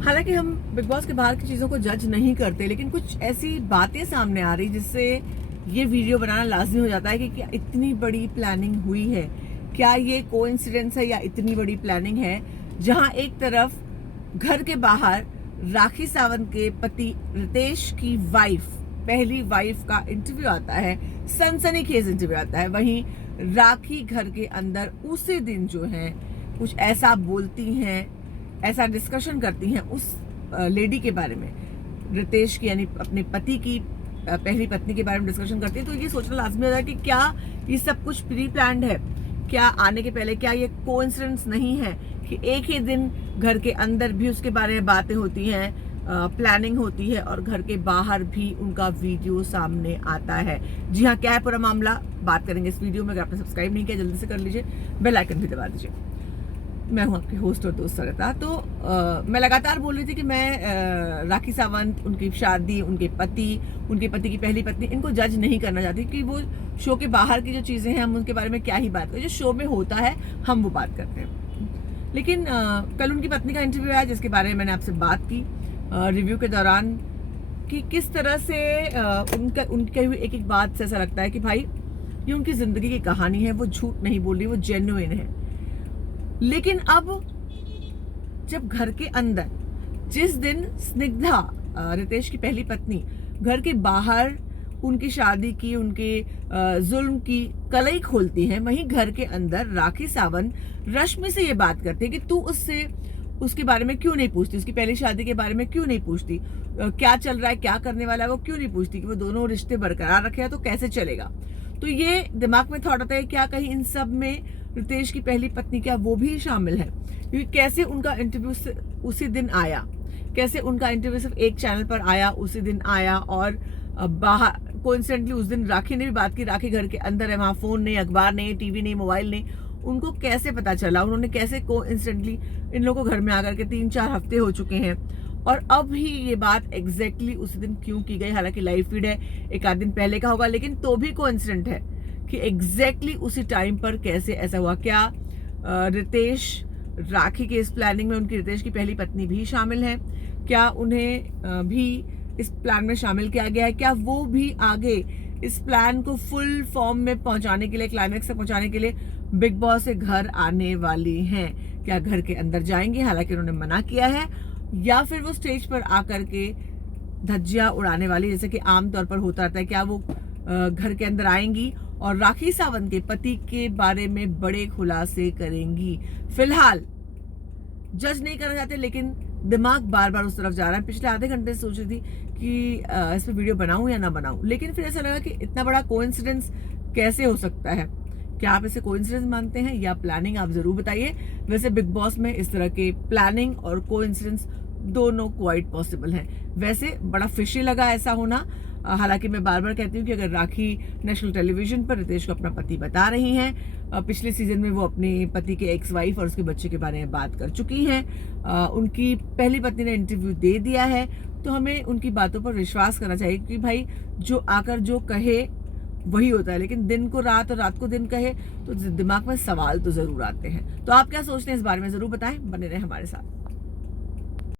हालांकि हम big boss के बाहर की चीज़ों को जज नहीं करते, लेकिन कुछ ऐसी बातें सामने आ रही जिससे ये वीडियो बनाना लाजमी हो जाता है कि क्या इतनी बड़ी प्लानिंग हुई है। क्या ये कोइंसिडेंस है या इतनी बड़ी प्लानिंग है, जहां एक तरफ घर के बाहर राखी सावंत के पति रितेश की वाइफ, पहली वाइफ का इंटरव्यू आता है, सनसनीखेज इंटरव्यू आता है, वहीं राखी घर के अंदर उसी दिन जो है कुछ ऐसा बोलती हैं, ऐसा डिस्कशन करती हैं उस लेडी के बारे में, रितेश की यानी अपने पति की पहली पत्नी के बारे में डिस्कशन करती है। तो ये सोचना लाजमी होता है कि क्या ये सब कुछ प्री प्लान्ड है, क्या आने के पहले, क्या ये कोइंसिडेंस नहीं है कि एक ही दिन घर के अंदर भी उसके बारे में बातें होती हैं, प्लानिंग होती है और घर के बाहर भी उनका वीडियो सामने आता है। जी हाँ, क्या है पूरा मामला, बात करेंगे इस वीडियो में। अगर आपने सब्सक्राइब नहीं किया जल्दी से कर लीजिए, बेल आइकन भी दबा दीजिए। मैं हूं आपकी होस्ट और दोस्त सरिता। तो मैं लगातार बोल रही थी कि मैं राखी सावंत, उनकी शादी, उनके पति की पहली पत्नी, इनको जज नहीं करना चाहती कि वो शो के बाहर की जो चीज़ें हैं हम उनके बारे में क्या ही बात करें। जो शो में होता है हम वो बात करते हैं। लेकिन कल उनकी पत्नी का इंटरव्यू आया जिसके बारे में मैंने आपसे बात की रिव्यू के दौरान, कि किस तरह से उनके हुए एक एक बात से ऐसा लगता है कि भाई ये उनकी ज़िंदगी की कहानी है, वो झूठ नहीं बोल रही, वो जेन्युइन है। लेकिन अब जब घर के अंदर जिस दिन स्निग्धा, रितेश की पहली पत्नी, घर के बाहर उनकी शादी की, उनके जुल्म की कलई खोलती है, वहीं घर के अंदर राखी सावंत रश्मि से ये बात करती है कि तू उसके बारे में क्यों नहीं पूछती, उसकी पहली शादी के बारे में क्यों नहीं पूछती, क्या चल रहा है, क्या करने वाला है, वो क्यों नहीं पूछती, कि वो दोनों रिश्ते बरकरार रखे हैं तो कैसे चलेगा। तो ये दिमाग में थॉट आता है, क्या कहीं इन सब में रितेश की पहली पत्नी, क्या वो भी शामिल है? क्योंकि कैसे उनका इंटरव्यू उसी दिन आया, कैसे उनका इंटरव्यू सिर्फ एक चैनल पर आया, उसी दिन आया, और बाहर कोइंसिडेंटली उस दिन राखी ने भी बात की, राखी घर के अंदर है, वहाँ फोन नहीं, अखबार नहीं, टीवी नहीं, मोबाइल नहीं। उनको कैसे पता चला, उन्होंने कैसे कोइंसिडेंटली, इन लोगों को घर में आकर के 3-4 हफ्ते हो चुके हैं और अब ही ये बात एग्जैक्टली उसी दिन क्यों की गई। हालांकि लाइव फीड है, एक आध दिन पहले का होगा, लेकिन तो भी कोइंसिडेंट है कि एग्जैक्टली उसी टाइम पर कैसे ऐसा हुआ। क्या रितेश, राखी के इस प्लानिंग में उनकी रितेश की पहली पत्नी भी शामिल है? क्या उन्हें भी इस प्लान में शामिल किया गया है? क्या वो भी आगे इस प्लान को फुल फॉर्म में पहुंचाने के लिए, क्लाइमेक्स तक पहुंचाने के लिए बिग बॉस से घर आने वाली हैं? क्या घर के अंदर जाएंगे, हालांकि उन्होंने मना किया है, या फिर वो स्टेज पर आकर के धज्जियां उड़ाने वाली, जैसे कि आमतौर पर होता रहता है? क्या वो घर के अंदर आएंगी और राखी सावंत के पति के बारे में बड़े खुलासे करेंगी? फिलहाल जज नहीं करना चाहते, लेकिन दिमाग बार बार उस तरफ जा रहा है। पिछले आधे घंटे से सोच रही थी कि इस पर वीडियो बनाऊं या ना बनाऊं, लेकिन फिर ऐसा लगा कि इतना बड़ा कोइंसिडेंस कैसे हो सकता है। क्या आप इसे कोइंसिडेंस मानते हैं या प्लानिंग? आप जरूर बताइए। वैसे बिग बॉस में इस तरह के प्लानिंग और कोइंसिडेंस दोनों क्वाइट पॉसिबल हैं। वैसे बड़ा फिशी लगा ऐसा होना। हालांकि मैं बार बार कहती हूँ कि अगर राखी नेशनल टेलीविजन पर रितेश को अपना पति बता रही हैं, पिछले सीजन में वो अपने पति के एक्स वाइफ और उसके बच्चे के बारे में बात कर चुकी हैं, उनकी पहली पत्नी ने इंटरव्यू दे दिया है, तो हमें उनकी बातों पर विश्वास करना चाहिए। क्योंकि भाई जो आकर जो कहे वही होता है, लेकिन दिन को रात और रात को दिन कहे तो दिमाग में सवाल तो जरूर आते हैं। तो आप क्या सोचते हैं इस बारे में, जरूर बताएं। बने रहे हमारे साथ।